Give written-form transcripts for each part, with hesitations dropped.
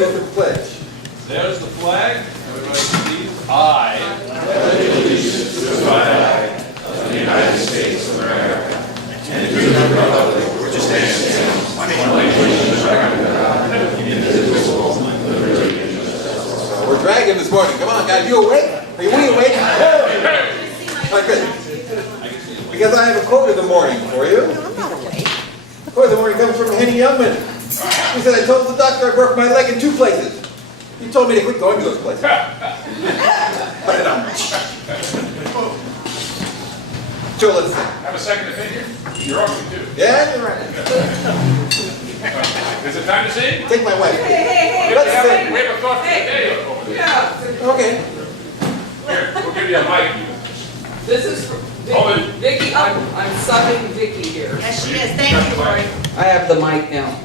lead us in the pledge. There's the flag. Everybody see? I pledge allegiance to the flag of the United States of America and to the republic which stands one nation under God, indivisible, with liberty and justice. We're dragging this morning. Come on, guys. You awake? Are you awake? Like this. Because I have a quote of the morning for you. No, I'm not awake. The quote of the morning comes from Henny Youngman. He said, I told the doctor I broke my leg in 2 places. He told me to quit going to those places. So let's see. have a second opinion. You're on too. Yeah, you're right. Is it time to sing? Take my wife. We Let's have sing. a thought for the day over there. Yeah, Okay. Here, we'll give you a mic. this is for Hold it. Vicky. I'm subbing Vicky here. Yes, she is. Thank you, Lori. I have the mic now.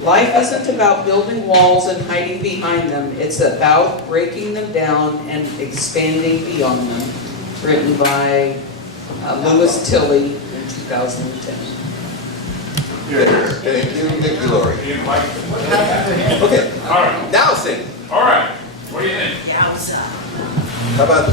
Life isn't about building walls and hiding behind them. It's about breaking them down and expanding beyond them. Written by Louis Tilley in 2010. Thank you, Vicky Lori. Be invited. Okay. All right. Now sing. All right. What do you think? How about,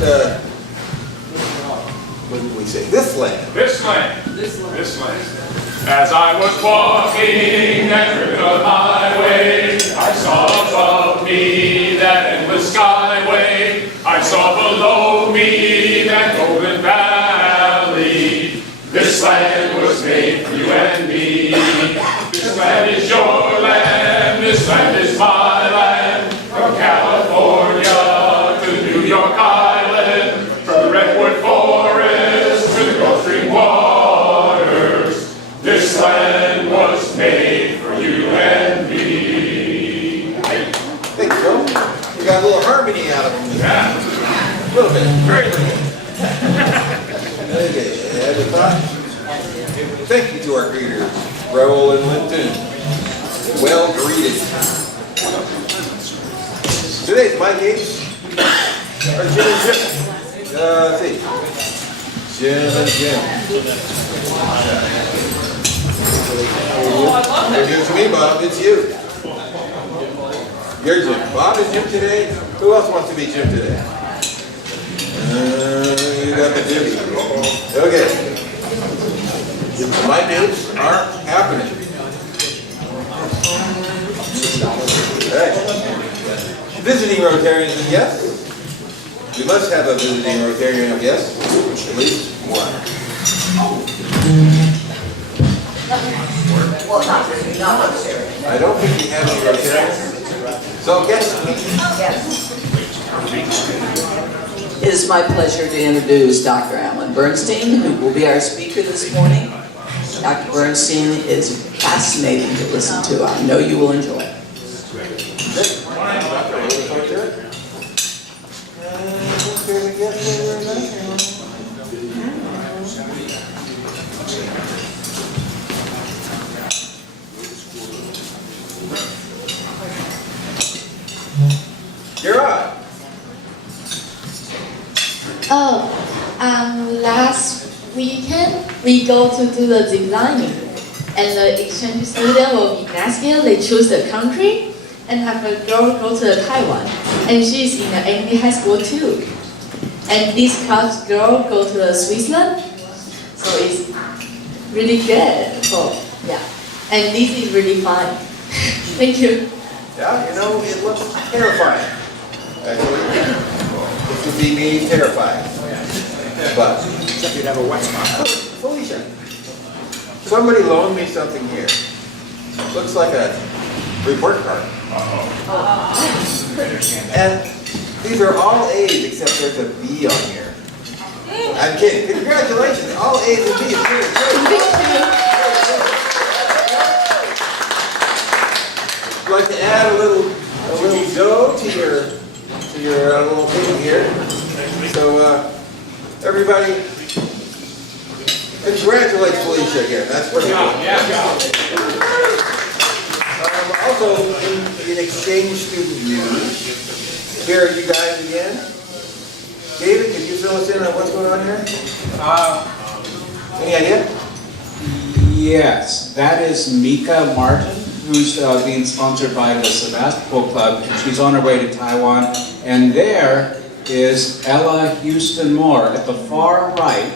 what did we say? This land. This land. This one. This land. As I was walking that ribbon of highway, I saw above me that endless skyway. I saw below me that golden valley. This land was made for you and me. This land is your land. This land is my land. From California to New York Island, from the redwood forest to the Gulf Stream waters. This land was made for you and me. Thanks, Joe. We got a little harmony out of them. Yeah. A little bit. Very little. Okay, have a thought? Thank you to our greeters, Raoul and Linton. Well greeted. Today's my case are Jim and Jim. Let's see. Jim and Jim. Oh, I love You're that. new to me, Bob. It's you. You're Jim. Bob is Jim today. Who else wants to be Jim today? You got the Jimmy. Okay. My dates are happening. Hey. Visiting Rotarians, yes? We must have a visiting Rotarian, yes? At least one. Well, not really, not Rotary. I don't think we have any Rotarians. So guess me. Yes. It is my pleasure to introduce Dr. Alan Bernstein, who will be our speaker this morning. Dr. Bernstein is fascinating to listen to. I know you will enjoy it. You're on. Last weekend we go to do the zip lining, and the exchange student will be next year. They choose the country and have a girl go to Taiwan, and she's in the AMD high school too. And this class girl go to the Switzerland, so it's really good. So yeah, and this is really fun. Thank you. Yeah, you know, it looks terrifying. Actually, this would be me terrified. But You'd have a wet spot. Felicia, somebody loaned me something here. Looks like a report card. And these are all A's except there's a B on here. I'm kidding. Congratulations, all A's and B's. I'd like to add a little dough to your little thing here. So everybody, congratulate Felicia again. That's pretty cool. Also, in exchange student news, here are you guys again. David, can you fill us in on what's going on here? Any idea? Yes, that is Mika Martin. who's being sponsored by the Sebastopol Club, and she's on her way to Taiwan. And there is Ella Houston Moore at the far right,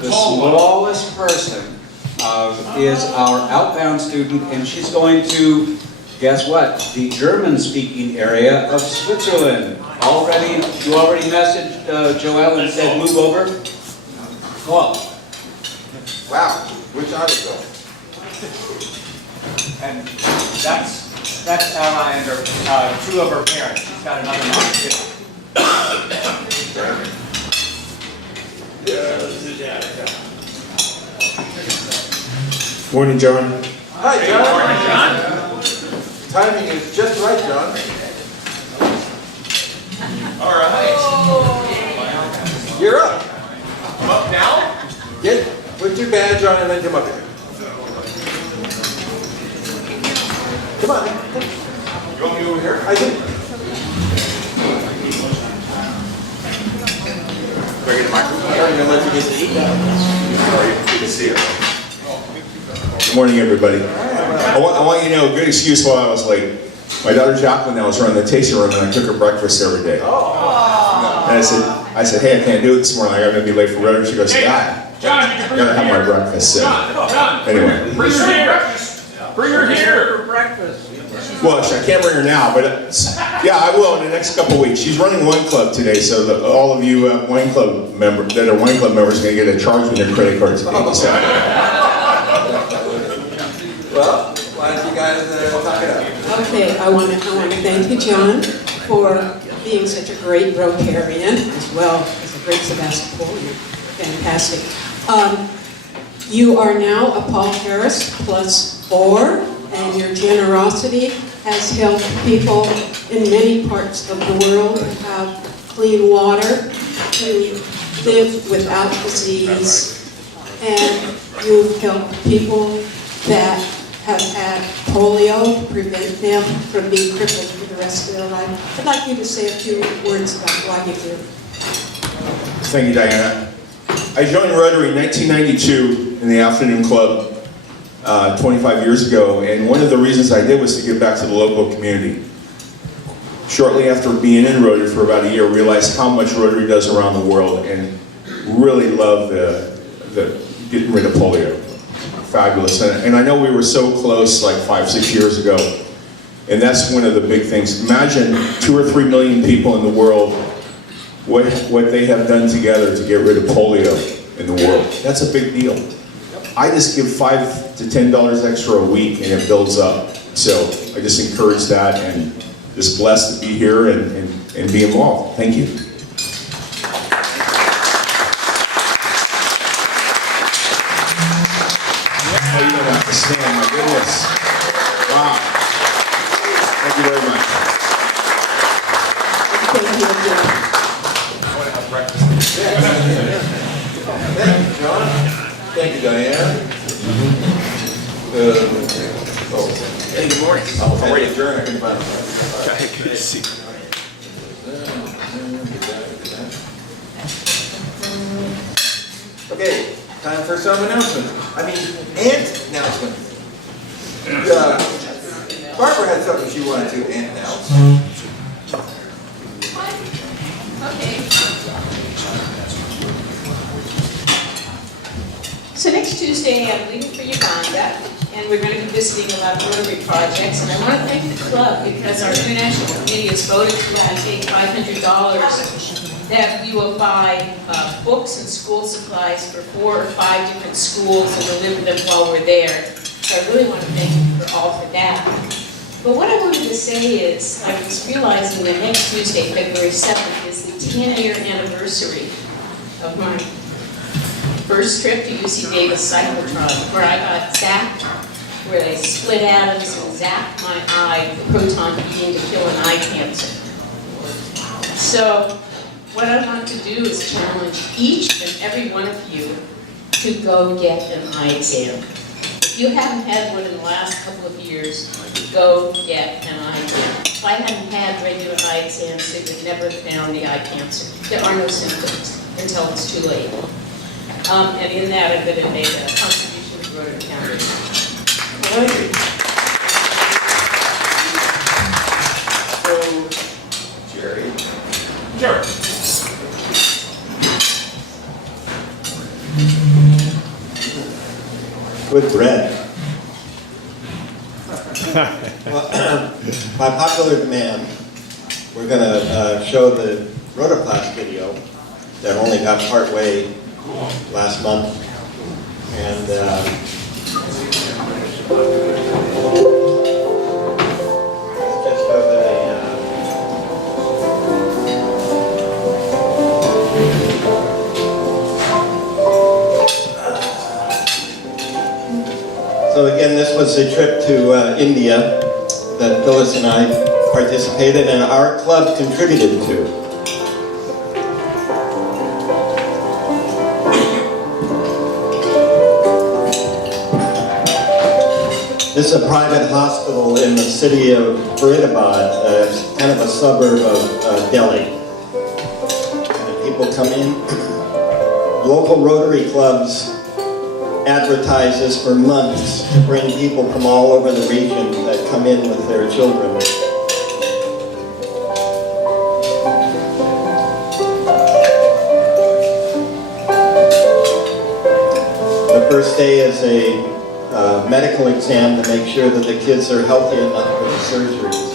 the smallest person, is our outbound student, and she's going to, guess what, the German-speaking area of Switzerland. You already messaged Joelle and said move over? Well, Wow, which article? And that's Ella and her, two of her parents. She's got another mom too. Morning, John. Hi, John. Timing is just right, John. All right. You're up. I'm up now? Put your badge on and then come up here. Come on. You want me over here? I think. Do I get the microphone? I'm gonna let you get to eat now. Sorry, good to see you. Good morning, everybody. I want you to know, good excuse why I was late. My daughter Jacqueline now was running the tasting room, and I took her breakfast every day. And I said, hey, I can't do it this morning. I'm going to be late for Rotary. She goes, yeah, John, you I can bring gotta her have my here. breakfast. So. John, Anyway. bring her here. Bring her here. Well, I can't bring her now, but yeah, I will in the next couple of weeks. She's running wine club today, so that all of you wine club members that are wine club members are going to get a charge with their credit cards today. So. Well, why don't you guys talk it up? Okay, I want to thank you, John, for being such a great Rotarian, as well as a great Sebastopolian. Fantastic. You are now a Paul Harris +4, and your generosity has helped people in many parts of the world have clean water, to live without disease, and you've helped people that have had polio to prevent them from being crippled for the rest of their life. I'd like you to say a few words about why you do. Thank you, Diana. I joined Rotary in 1992 in the afternoon club 25 years ago, and one of the reasons I did was to give back to the local community. Shortly after being in Rotary for about a year, I realized how much Rotary does around the world, and really love the getting rid of polio. Fabulous. And I know we were so close like 5-6 years ago, and that's one of the big things. Imagine 2 or 3 million people in the world, what they have done together to get rid of polio in the world. That's a big deal. I just give $5 to $10 extra a week, and it builds up. So I just encourage that, and just blessed to be here and be involved. Thank you. Oh, you don't have to stand, my goodness. Wow. Thank you very much. Thank you again. Thank you, John. Thank you, Diane. Hey, good morning. How are you? I can find Good to see you. Okay, time for some announcements. Announcements. Barbara had something she wanted to announce. So next Tuesday, I'm leaving for Uganda, and we're going to be visiting a lot of Rotary projects. And I want to thank the club because our international committee has voted to take $500 that we will buy books and school supplies for 4 or 5 different schools and deliver them while we're there. So I really want to thank you for all for that. But what I wanted to say is, I was realizing that next Tuesday, February 7th, is the 10-year anniversary of my first trip to UC Davis cyclotron, where I got zapped, where they split atoms and zapped my eye with a proton beam to kill an eye cancer. So what I want to do is challenge each and every one of you to go get an eye exam. If you haven't had one in the last couple of years, go get an eye exam. If I hadn't had regular eye exams, they would never have found the eye cancer. There are no symptoms until it's too late. And in that, I'm going to make a contribution to Rotary Foundation. Sure. Good bread. By popular demand, we're going to show the rotoclass video that only got part way last month. And just over the So again, this was a trip to India that Phyllis and I participated and our club contributed to. This is a private hospital in the city of Faridabad, it's kind of a suburb of Delhi. And people come in, local Rotary clubs advertise this for months to bring people from all over the region that come in with their children. The first day is a medical exam to make sure that the kids are healthy enough for the surgeries.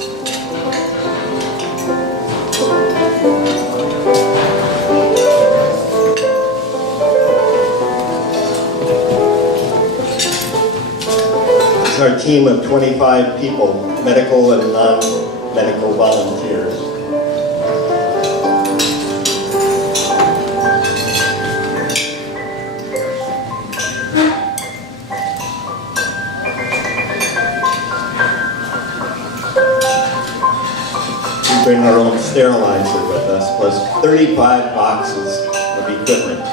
This is our team of 25 people, medical and non-medical volunteers. We bring our own sterilizer with us, plus 35 boxes of equipment.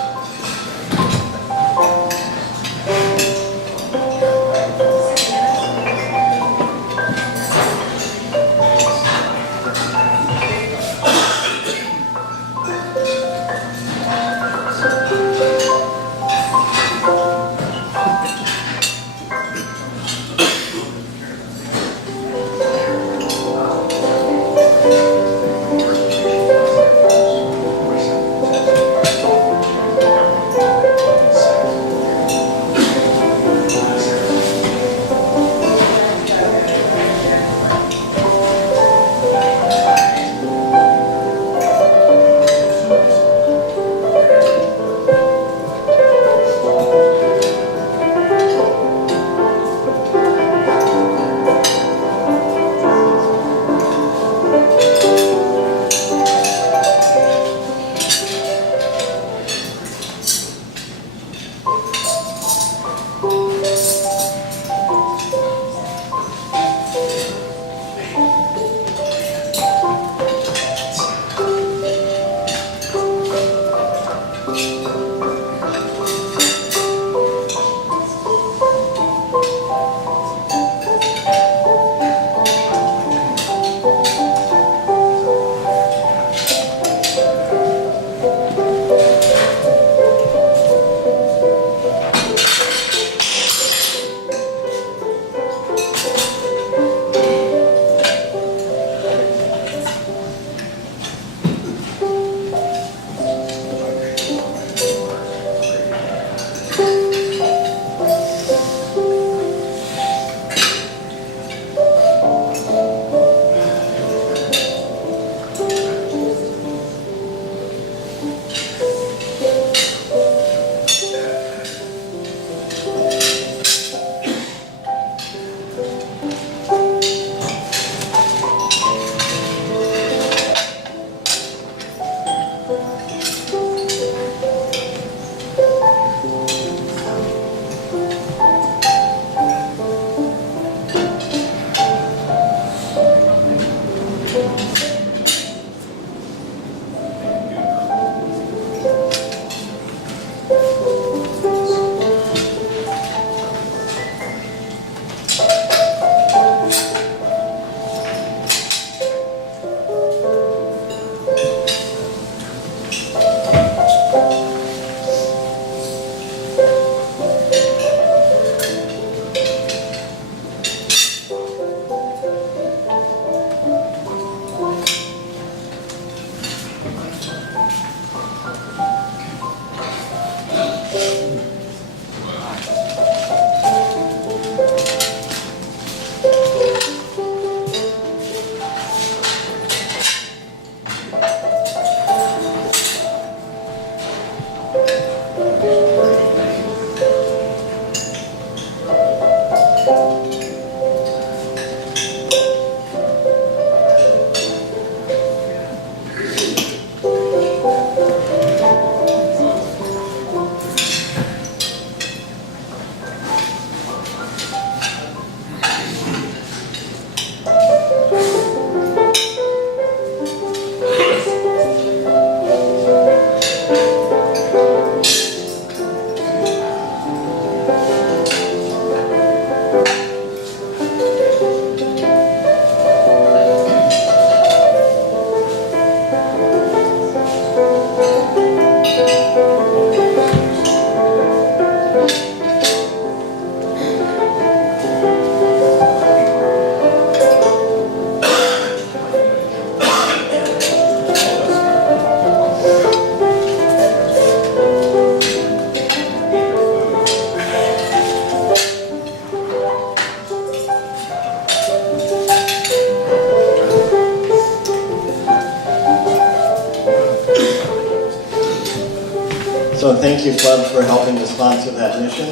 So thank you, Club, for helping to sponsor that mission.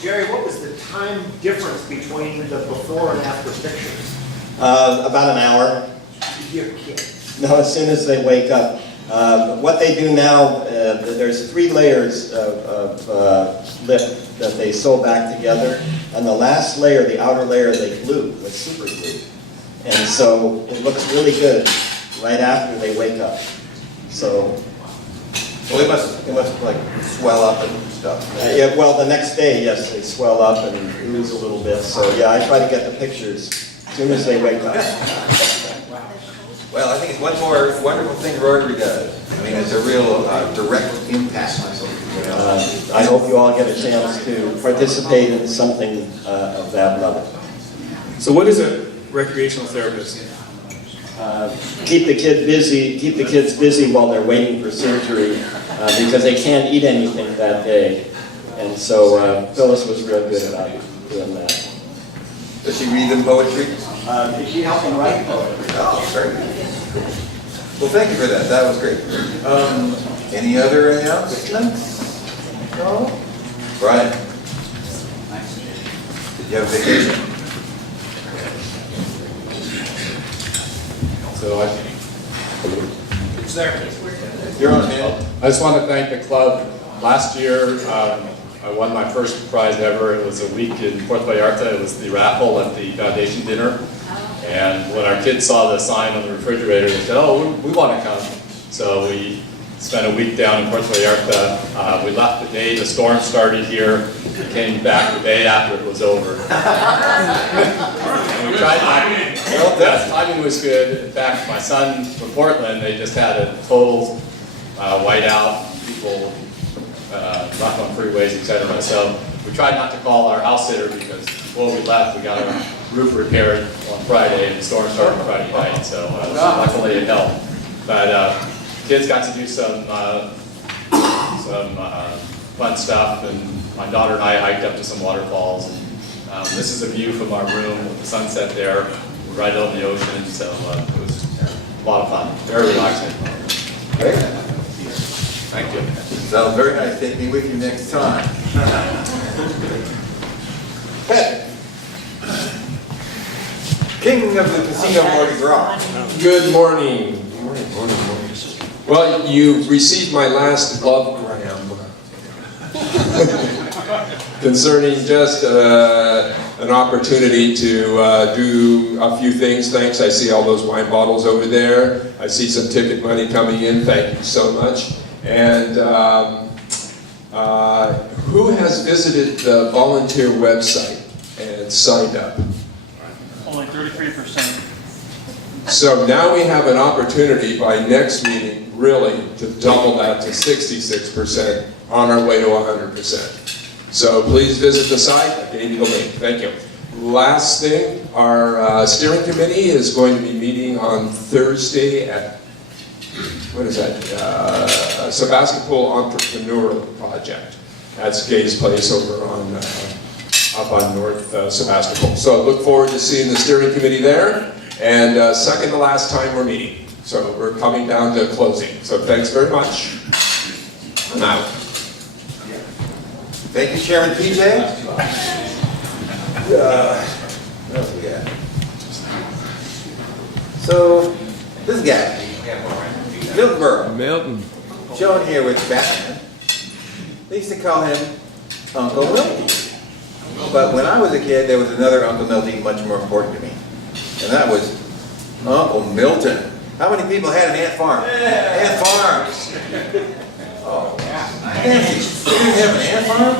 Jerry, what was the time difference between the before and after pictures? About an hour. You're kidding. No, as soon as they wake up. What they do now, there's 3 layers of lip that they sew back together. And the last layer, the outer layer, they glue with super glue. And so it looks really good right after they wake up. So, Well, it must like swell up and stuff. yeah, well, the next day, yes, they swell up and ooze a little bit. So yeah, I try to get the pictures as soon as they wake up. Well, I think it's one more wonderful thing Rotary does. I mean, it's a real direct impact. I hope you all get a chance to participate in something of that level. So what is a recreational therapist? Keep the kids busy while they're waiting for surgery because they can't eat anything that day. And so Phyllis was real good about doing that. Does she read them poetry? Did she help them write poetry? Oh, very good. Well, thank you for that. That was great. Any other announcements? No? Brian? Did you have a vacation? So It's there. You're on, man. I just want to thank the club. Last year, I won my first prize ever. It was a week in Puerto Vallarta. It was the raffle at the foundation dinner. And when our kids saw the sign on the refrigerator, they said, oh, we want to come. So we spent a week down in Puerto Vallarta. We left the day the storm started here. We came back the day after it was over. And we tried well, the timing was good. In fact, my son from Portland, they just had a total whiteout. People left on freeways, etc. So we tried not to call our house sitter because before we left, we got our roof repaired on Friday, and the storm started on Friday night. So luckily it helped. But kids got to do some fun stuff, and my daughter and I hiked up to some waterfalls. And, this is a view from our room with the sunset there, right over the ocean. So it was a lot of fun, very relaxing. Great. Thank you. Sounds very nice. Take me with you next time. Pet. King of the Casino Mardi Gras. Good morning. Morning. Well, you received my last glovegram concerning just an opportunity to do a few things. Thanks. I see all those wine bottles over there. I see some ticket money coming in. Thank you so much. And who has visited the volunteer website and signed up? Only 33%. So now we have an opportunity by next meeting, really, to double that to 66% on our way to 100%. So please visit the site. I gave you the link. Thank you. Last thing, our steering committee is going to be meeting on Thursday at, what is that? Sebastopol Entrepreneurial Project. That's Gay's place over on up on North Sebastopol. So look forward to seeing the steering committee there. And second to last time we're meeting. So we're coming down to closing. So thanks very much. I'm out. Thank you, Chairman PJ. What else we got? So, this guy, Milton. Shown here with Batman. They used to call him Uncle Milty. But when I was a kid, there was another Uncle Milty much more important to me. And that was Uncle Milton. How many people had an ant farm? Ant farms. Oh, Nancy, you didn't have an ant farm?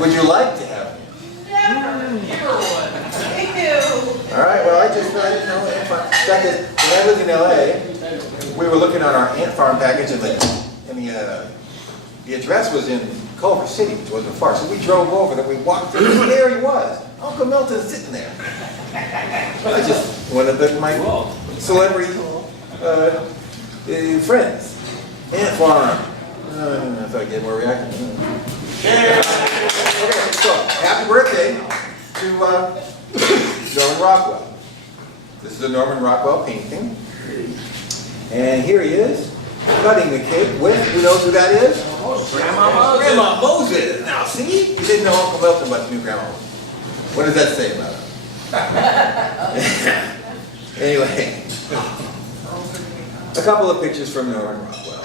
Would you like to have one? All right, well, I just thought, ant farm. Fact is, when I lived in LA, we were looking on our ant farm package, and the address was in Culver City, which wasn't far. So we drove over, then we walked through, and there he was. Uncle Milton's sitting there. I just wanted to my celebrity friends. Ant farm. I thought I'd get more reaction. Okay, so happy birthday to Joan Rockwell. This is a Norman Rockwell painting. And here he is, cutting the cake with, who knows who that is? Grandma Moses. Grandma Moses. Now see, you didn't know Uncle Milton, but you knew Grandma Moses. What does that say about him? Anyway, a couple of pictures from Norman Rockwell.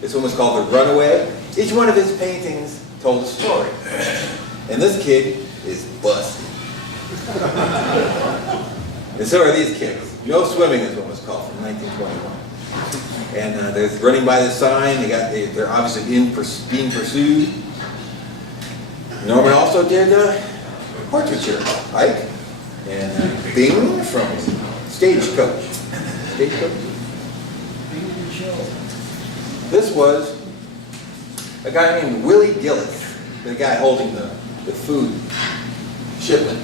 This one was called The Runaway. Each one of his paintings told a story. And this kid is busted. And so are these kids. No Swimming is what was called, from 1921. And they're running by the sign. They're obviously being pursued. Norman also did portraiture, Ike, and Bing from Stagecoach. Stagecoach. This was a guy named Willie Gillis, the guy holding the food shipment,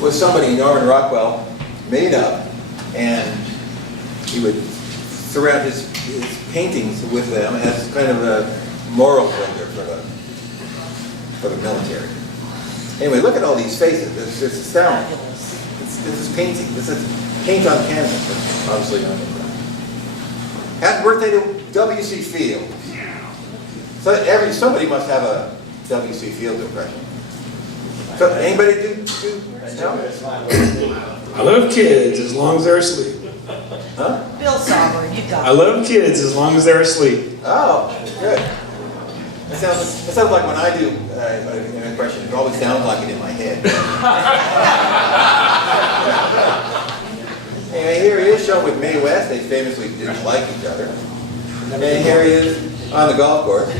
was somebody Norman Rockwell made up, and he would surround his paintings with them as kind of a moral filter for the military. Anyway, look at all these faces. It's astounding. This is painting. This is paint on canvas, obviously on the ground. Happy birthday to W.C. Fields. So somebody must have a W.C. Fields impression. So anybody do no? I love kids as long as they're asleep. Huh? Bill Sauber, you got I love kids as long as they're asleep. Oh, good. That sounds like when I do an impression, it always sounds like it in my head. And here he is shown with Mae West. They famously didn't like each other. And here he is on the golf course.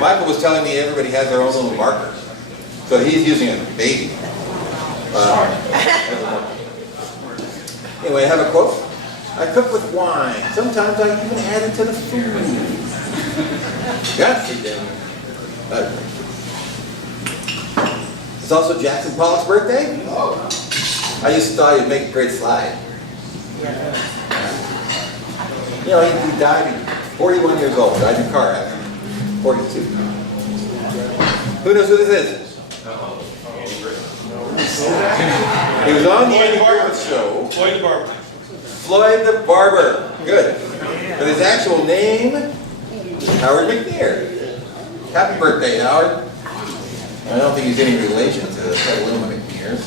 Michael was telling me everybody has their own little marker. So he's using a baby. Anyway, I have a quote. I cook with wine. Sometimes I even add it to the food. Got it, then. It's also Jackson Pollock's birthday. I just thought he'd make a great slide. You know, he died at 41 years old. Died in a car accident. 42. Who knows who this is? He was on the Andy Griffith Show. Floyd the Barber. Floyd the Barber. Good. But his actual name, Howard McNair. Happy birthday, Howard. I don't think he's any relation to Petaluma McNairs.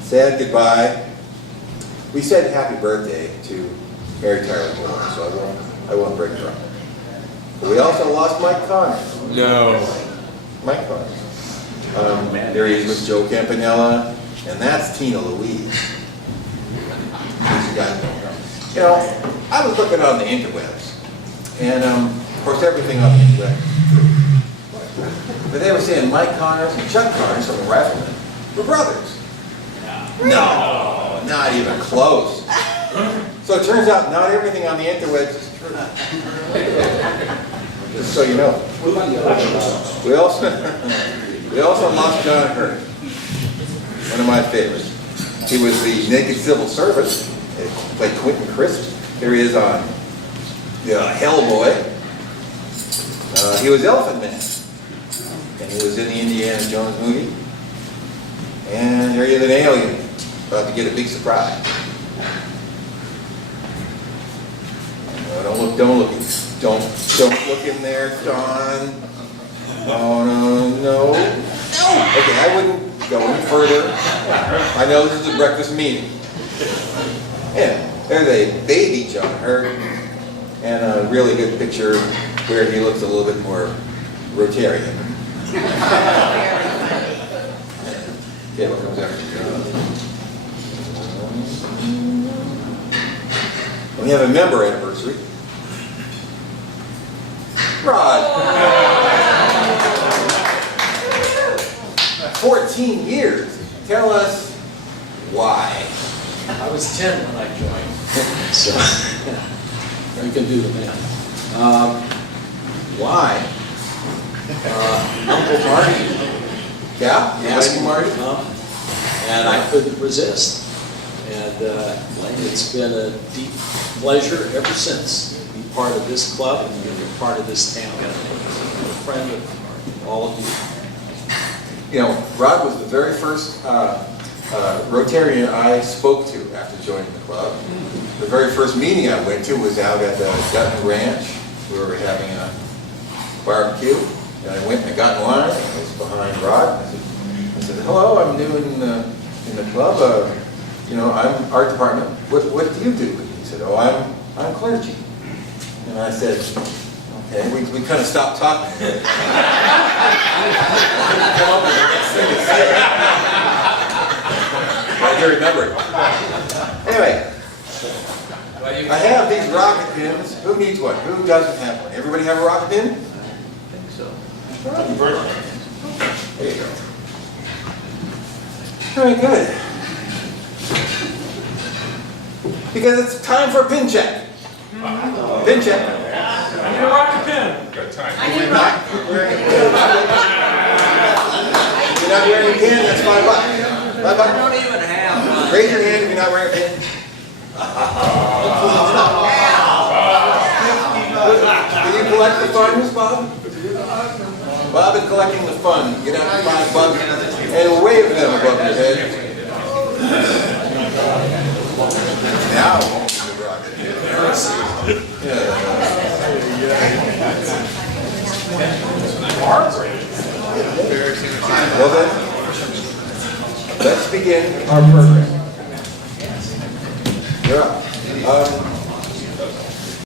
Sad goodbye. We said happy birthday to Mary Tyler Moore, so I won't bring her up. But we also lost Mike Connors. No. Mike Connors. There he is with Joe Campanella, and that's Tina Louise. You know, I was looking on the interwebs, and of course everything on the interwebs. But they were saying Mike Connors and Chuck Connors from the Riflemen were brothers. No, not even close. So it turns out not everything on the interwebs is true. Just so you know. We also lost John Hurt, one of my favorites. He was the naked civil servant. He played Quentin Crisp. Here he is on Hellboy. He was Elephant Man. And he was in the Indiana Jones movie. And there he is, an alien, about to get a big surprise. No, don't look in there, John. Oh, no. Okay, I wouldn't go any further. I know this is a breakfast meeting. Yeah, there's a baby John Hurt, and a really good picture where he looks a little bit more Rotarian. Okay, what comes after John? We have a member anniversary. Rod. 14 years. Tell us why. I was 10 when I joined, so you can do the math. Why? Uncle Marty Yeah? asked me Marty? to come, and I couldn't resist. And it's been a deep pleasure ever since to be part of this club and to be part of this town. I'm a friend of all of you. you know, Rod was the very first Rotarian I spoke to after joining the club. The very first meeting I went to was out at the Dutton Ranch. We were having a barbecue, and I went and I got in line, and I was behind Rod. I said, hello, I'm new in the club. You know, I'm art department. What do you do? He said, oh, I'm clergy. And I said, okay, we kind of stopped talking. I couldn't come up with the next thing to say. I do remember it. Anyway, I have these rocket pins. Who needs one? Who doesn't have one? Everybody have a rocket pin? I think so. There you go. Very good. Because it's time for a pin check. Pin check. I need a rocket pen. Good time. If you're not wearing a pin, if you're not wearing a pin, that's $5. $5. I don't even have one. Raise your hand if you're not wearing a pin. Will you collect the funds, Bob? Bob is collecting the funds. Get out the $5 and wave them above your head. Now, the rocket. Well then, let's begin our program. You're up.